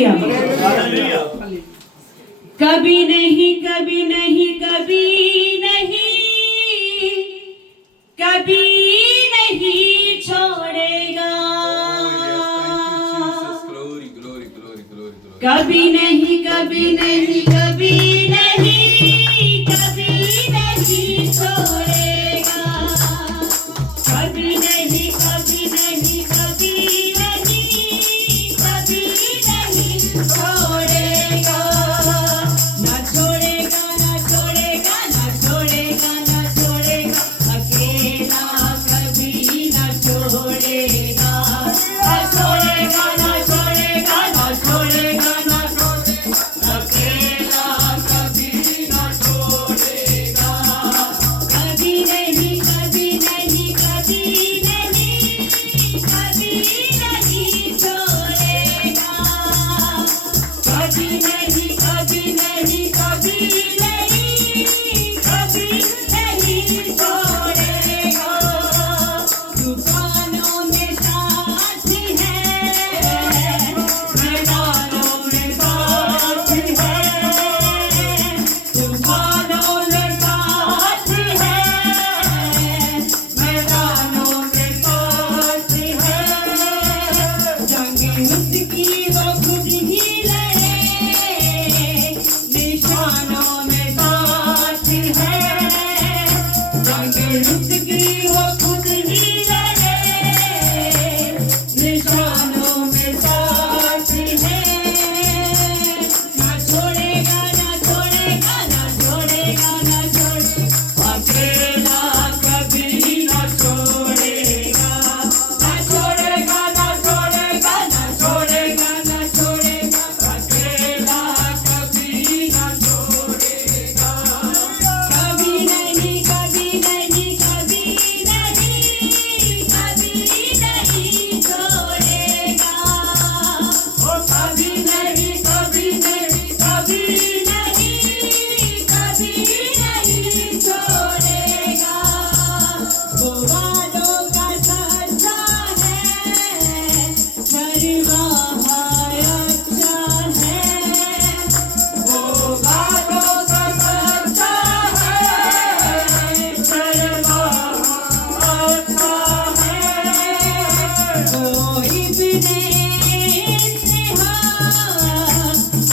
कभी नहीं कभी नहीं कभी नहीं कभी नहीं छोड़ेगा, कभी नहीं कभी नहीं कभी नहीं कभी नहीं छोड़ेगा, कभी नहीं कभी नहीं कभी नहीं कभी नहीं छोड़ेगा, ना छोड़ेगा ना छोड़ेगा ना छोड़ेगा ना छोड़ेगा, अकेला कभी ना छोड़ेगा, ना छोड़ेगा ना छोड़ेगा ना छोड़ेगा ना छोड़ेगा, अकेला कभी ना छोड़ेगा, कभी नहीं कभी नहीं कभी नहीं कभी नहीं छोड़ेगा, कभी नहीं कभी नहीं कभी नहीं कभी नहीं छोड़ेगा, तूफानों में साथ है, मैदानों में साथ है, तूफानों में साथ है, मैदानों में साथ है, जंगी उसकी वो खुद ही लड़े, निशानों में साथ है, जंगी उसकी वो खुद ही लड़े, निशानों में साथ है, ना छोड़ेगा ना छोड़ेगा ना छोड़ेगा ना छोड़ेगा, अकेला कभी ना छोड़ेगा, ना छोड़ेगा ना छोड़ेगा ना छोड़ेगा ना छोड़ेगा, अकेला कभी ना छोड़ेगा, कभी नहीं कभी नहीं कभी नहीं कभी नहीं छोड़ेगा, ओ कभी नहीं कभी नहीं कभी नहीं कभी नहीं छोड़ेगा, वो वादों का सच्चा है, निर्वाहा अच्छा है, वो वादों का सच्चा है, निर्वाहा अच्छा है, कोई भी इंतहा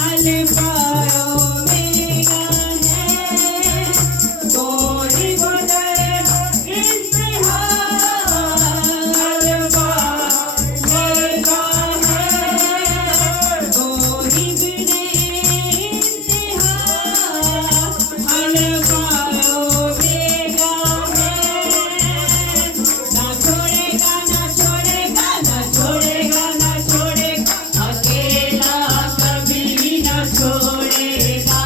अल्फा ओमेगा है, कोई गुजर इंतहा अल्फा ओमेगा है, कोई भी इंतहा अल्फा ओमेगा है, ना छोड़ेगा ना छोड़ेगा ना छोड़ेगा ना छोड़ेगा, अकेला कभी ना छोड़ेगा,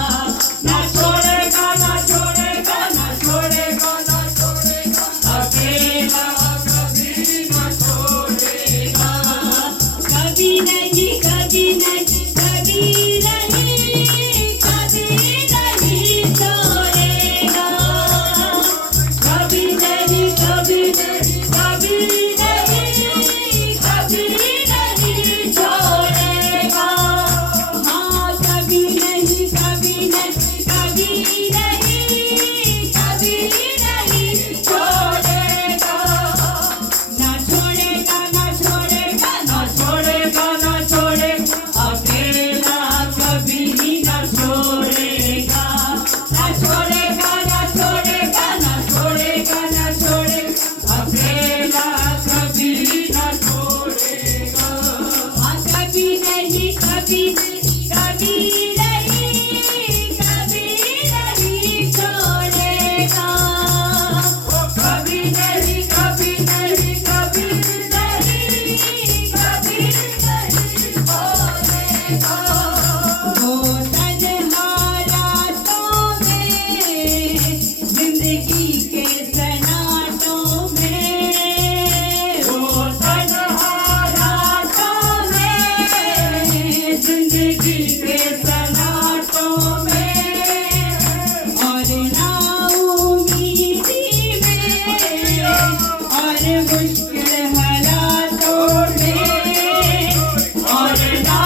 ना छोड़ेगा ना छोड़ेगा ना छोड़ेगा ना छोड़ेगा, अकेला कभी ना छोड़ेगा, कभी नहीं कभी नहीं कभी नहीं कभी नहीं छोड़ेगा, कभी नहीं कभी नहीं कभी नहीं कभी नहीं छोड़ेगा, हाँ कभी नहीं कभी नहीं कभी नहीं कभी नहीं छोड़ेगा, ना छोड़ेगा ना छोड़ेगा ना छोड़ेगा ना छोड़ेगा, अकेला कभी ना छोड़ेगा, ना छोड़ेगा ना छोड़ेगा ना छोड़ेगा ना छोड़ेगा, अकेला कभी ना छोड़ेगा, हाँ कभी नहीं कभी नहीं कभी नहीं कभी नहीं छोड़ेगा, ओ कभी नहीं कभी नहीं कभी नहीं कभी नहीं छोड़ेगा, वो तन्हा रातों में जिंदगी के सन्नाटों में, वो तन्हा रातों में जिंदगी के सन्नाटों में, और ना उम्मीदी में और मुश्किल हालातों में, और ना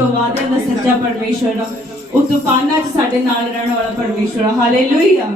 ਜੋ ਵਾਅਦਿਆਂ ਦਾ ਸੱਚਾ ਪਰਮੇਸ਼ਵਰ ਆ, ਉਹ ਤੂਫਾਨਾਂ 'ਚ ਸਾਡੇ ਨਾਲ ਰਹਿਣ ਵਾਲਾ ਪਰਮੇਸ਼ਵਰ ਆ। ਹਾਲੇਲੂਇਆ।